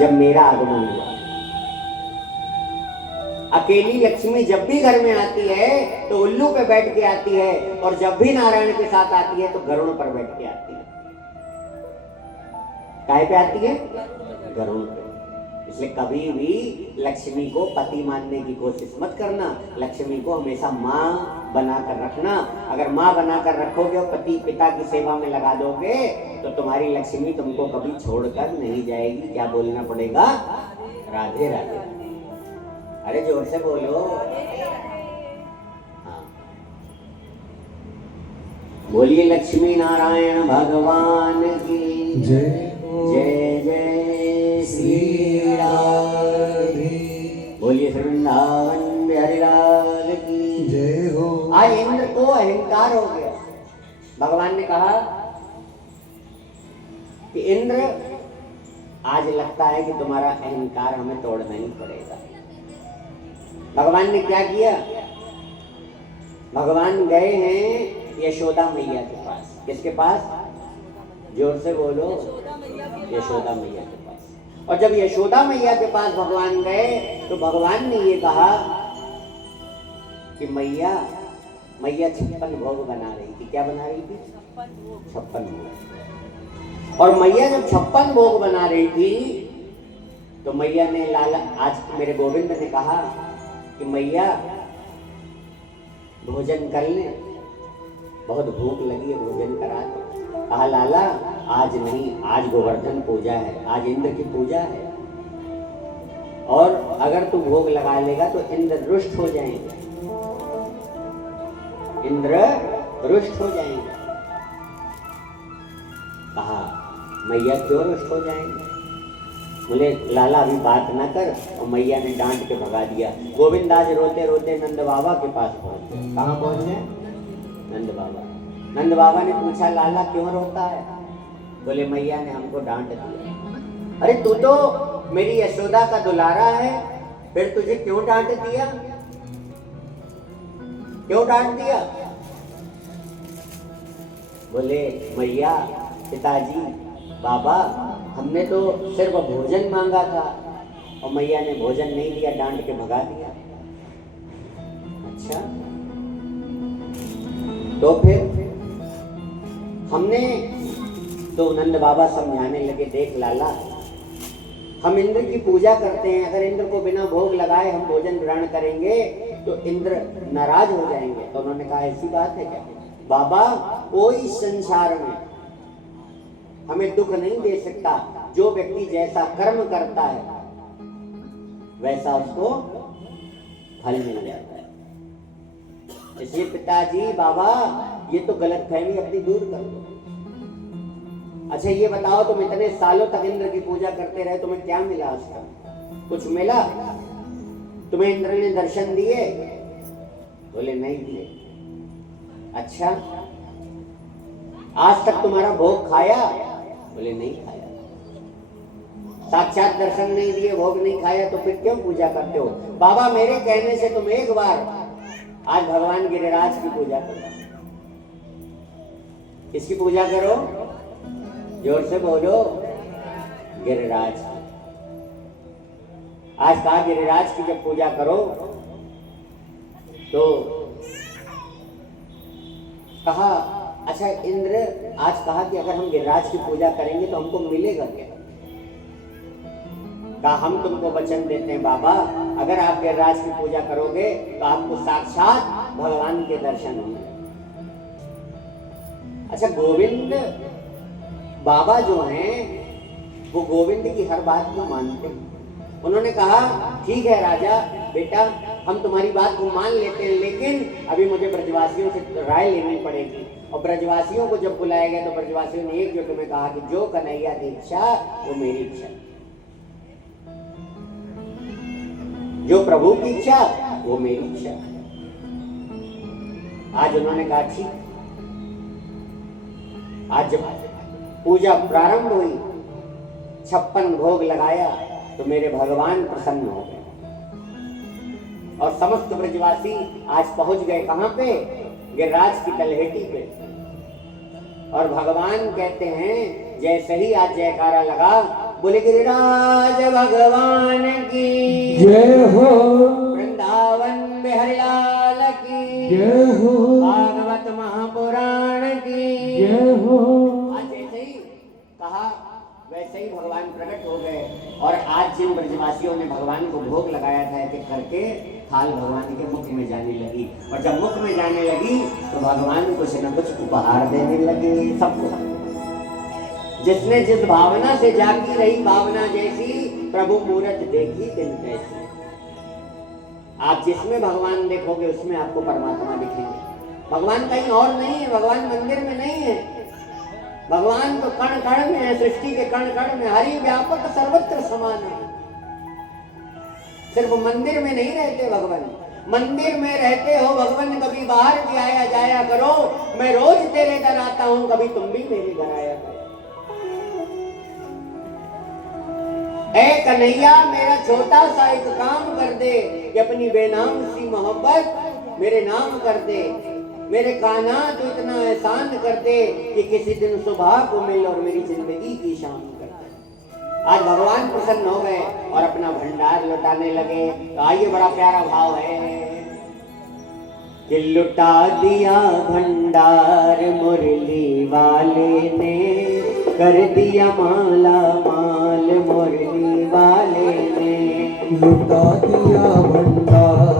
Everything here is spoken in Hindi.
जब मेरा आगमन हुआ। अकेली लक्ष्मी जब भी घर में आती है तो उल्लू पे बैठ के आती है, और जब भी नारायण के साथ आती है तो गरुड़ पर बैठ के आती है। काहे पे आती है? गरुड़ पे। इसलिए कभी भी लक्ष्मी को पति मानने की कोशिश मत करना, लक्ष्मी को हमेशा माँ बनाकर रखना। अगर माँ बनाकर रखोगे और पति पिता की सेवा में लगा दोगे तो तुम्हारी लक्ष्मी तुमको कभी छोड़कर नहीं जाएगी। क्या बोलना पड़ेगा? राधे राधे। अरे जोर से बोलो। हाँ, बोलिए लक्ष्मी नारायण भगवान की जय। जय जय श्री राधे। बोलिए वृंदावन बिहारी लाल की जय हो। आज इंद्र को अहंकार हो गया। भगवान ने कहा कि इंद्र, आज लगता है कि तुम्हारा अहंकार हमें तोड़ना ही पड़ेगा। भगवान ने क्या किया? भगवान गए हैं यशोदा मैया के पास। किसके पास? जोर से बोलो। यशोदा मैया के पास। और जब यशोदा मैया के पास भगवान गए तो भगवान ने ये कहा कि मैया 56 भोग बना रही थी। क्या बना रही थी? 56 भोग। और मैया जब 56 भोग बना रही थी तो मैया ने लाला, आज मेरे गोविंद ने कहा कि मैया भोजन कर ले, बहुत भूख लगी है, भोजन करा दो। कहा लाला आज नहीं, आज गोवर्धन पूजा है, आज इंद्र की पूजा है, और अगर तू भोग लगा लेगा तो इंद्र रुष्ट हो जाएंगे, इंद्र रुष्ट हो जाएंगे। कहा मैया क्यों रुष्ट हो जाएंगे? बोले लाला अभी बात ना कर। और मैया ने डांट के भगा दिया। गोविंद आज रोते रोते नंद बाबा के पास पहुंचे। कहाँ पहुंचे? नंद बाबा। नंद बाबा ने पूछा लाला क्यों रोता है? बोले मैया ने हमको डांट दिया। अरे तू तो मेरी यशोदा का दुलारा है, फिर तुझे क्यों डांट दिया? क्यों डांट दिया? बोले मैया, पिताजी, बाबा, हमने तो सिर्फ भोजन मांगा था और मैया ने भोजन नहीं दिया, डांट के भगा दिया। अच्छा, तो फिर हमने तो नंद बाबा समझाने लगे, देख लाला, हम इंद्र की पूजा करते हैं, अगर इंद्र को बिना भोग लगाए हम भोजन ग्रहण करेंगे तो इंद्र नाराज हो जाएंगे। तो उन्होंने कहा ऐसी बात है क्या? बाबा, कोई संसार में हमें दुख नहीं दे सकता। जो व्यक्ति जैसा कर्म करता है वैसा उसको फल मिल जाता है। इसलिए पिताजी, बाबा, ये तो गलतफहमी अपनी दूर कर दो। अच्छा ये बताओ, तुम इतने सालों तक इंद्र की पूजा करते रहे, तुम्हें क्या मिला आज तक? कुछ मिला? तुम्हें इंद्र ने दर्शन दिए? बोले नहीं दिए। अच्छा, आज तक तुम्हारा भोग खाया? बोले नहीं खाया। साक्षात दर्शन नहीं दिए, भोग नहीं खाया, तो फिर क्यों पूजा करते हो? बाबा मेरे कहने से तुम एक बार आज भगवान गिरिराज की पूजा करो। किसकी पूजा करो? जोर से बोलो। गिरिराज। आज कहा गिरिराज की जब पूजा करो तो कहा अच्छा इंद्र, आज कहा कि अगर हम गिरिराज की पूजा करेंगे तो हमको मिलेगा क्या? कहा हम तुमको वचन देते हैं बाबा, अगर आप गिरिराज की पूजा करोगे तो आपको साक्षात भगवान के दर्शन होंगे। अच्छा, गोविंद बाबा जो हैं वो गोविंद की हर बात को मानते हैं। उन्होंने कहा ठीक है राजा बेटा, हम तुम्हारी बात को मान लेते हैं, लेकिन अभी मुझे ब्रजवासियों से राय लेनी पड़ेगी। और ब्रजवासियों को जब बुलाया गया तो ब्रजवासियों ने एकजुट में कहा कि जो कन्हैया की इच्छा वो मेरी इच्छा, जो प्रभु की इच्छा वो मेरी इच्छा। आज उन्होंने कहा ठीक। आज जब पूजा प्रारंभ हुई, 56 भोग लगाया तो मेरे भगवान प्रसन्न हो गए और समस्त ब्रजवासी आज पहुंच गए कहां पे? गिरिराज की तलहटी पे। और भगवान कहते हैं जैसे ही आज जयकारा लगा, बोले गिरिराज भगवान की जय हो, वृंदावन बिहारी लाल की जय हो, भागवत महापुराण की जय हो। आज जैसे ही कहा वैसे ही भगवान प्रकट हो गए और आज जिन ब्रजवासियों ने भगवान को भोग लगाया था एक करके थाल भगवान के मुख में जाने लगी और जब मुख में जाने लगी तो भगवान कुछ न कुछ उपहार देने लगे सबको। जिसने जिस भावना से जागी रही भावना जैसी प्रभु मूरत देखी दिन कैसी। आप जिसमें भगवान देखोगे उसमें आपको परमात्मा दिखेंगे। भगवान कहीं और नहीं है, भगवान मंदिर में नहीं है, भगवान तो कण कण में है, सृष्टि के कण कण में, हरि व्यापक सर्वत्र समान है। सिर्फ मंदिर में नहीं रहते भगवान, मंदिर में रहते हो भगवान, कभी बाहर भी आया जाया करो, मैं रोज तेरे घर आता हूं, कभी तुम भी मेरे घर आया करो। ऐ कन्हैया मेरा छोटा सा एक काम कर दे कि अपनी बेनाम सी मोहब्बत मेरे नाम कर दे, मेरे कान्हा तो इतना एहसान कर दे कि किसी दिन सुबह को मिल और मेरी जिंदगी की शाम कर दे। आज भगवान प्रसन्न हो गए और अपना भंडार लुटाने लगे। तो आइए बड़ा प्यारा भाव है कि लुटा दिया भंडार मुरली वाले ने, कर दिया माला माल मुरली वाले ने, लुटा दिया भंडार